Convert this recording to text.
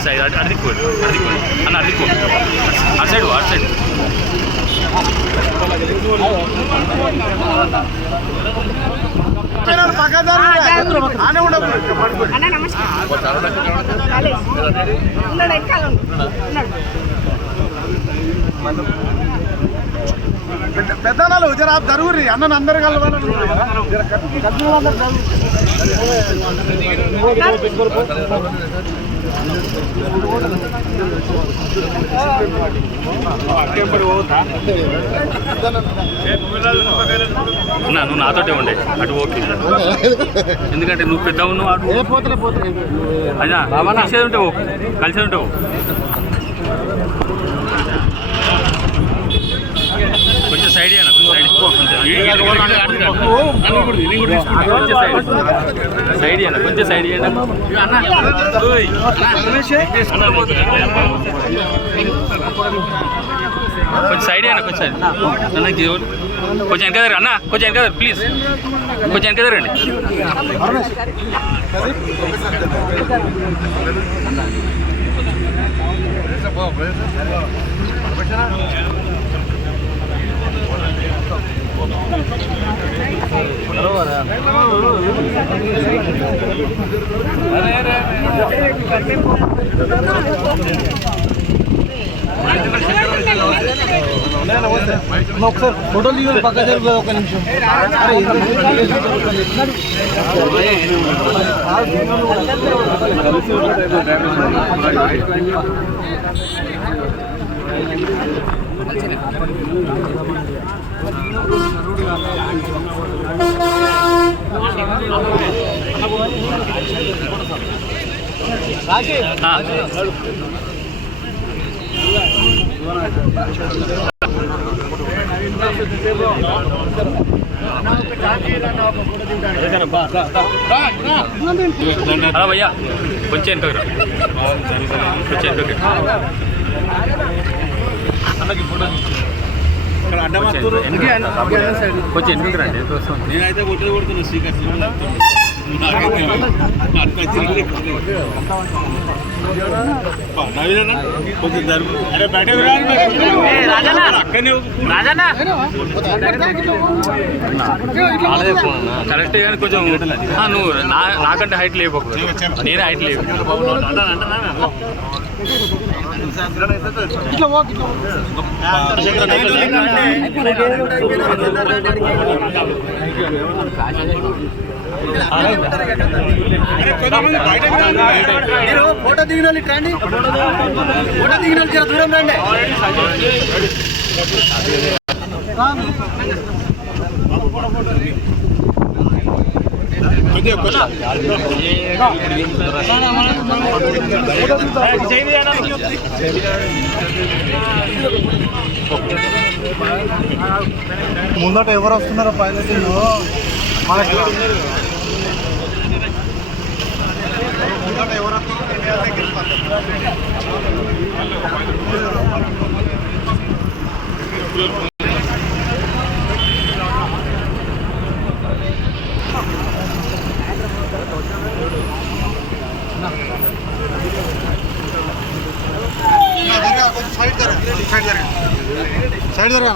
side అడిగిపో అన్న అడిగిపో అటు side అటు సైడ్ పెద్దనాలు జర జరుగురి అన్న అందరు కలవాలి నువ్వు నాతోటే ఉండే అటు ఓకే ఎందుకంటే నువ్వు పెద్ద ఉన్నావు అటు అదా కలిసేది ఉంటే ఓకే కలిసేది ఉంటే ఓకే కొంచెం సైడ్ అన్న సైడ్ అన్న కొంచెం సైడ్ కొంచెం సైడ్ అన్న కొంచెం కొంచెం వెనక అన్న కొంచెం వెనక ప్లీజ్ కొంచెం వెనక రండి ఒకసారి ఫోటోలు దిగాలి పక్క జరుగుతుంది ఒక నిమిషం భయ్యా కొంచెం ఎంత కొంచెం ఎంత కొంచెం ఎందుకు రండి నేనైతే కొట్టేది కొడుతున్నా శ్రీకృష్ణ కొంచెం జరుగు అరే బయట కరెక్ట్ కానీ కొంచెం నువ్వు నాకంటే హైట్ లేకపోతే నేనే హైట్ లేవు ఫోటో దిగిన వాళ్ళు రండి ఫోటో దిగిన వాళ్ళు దూరం రండి ముందట ఎవరు వస్తున్నారో పైలట్ మనకి ముందట ఎవరు సైడ్ జరగా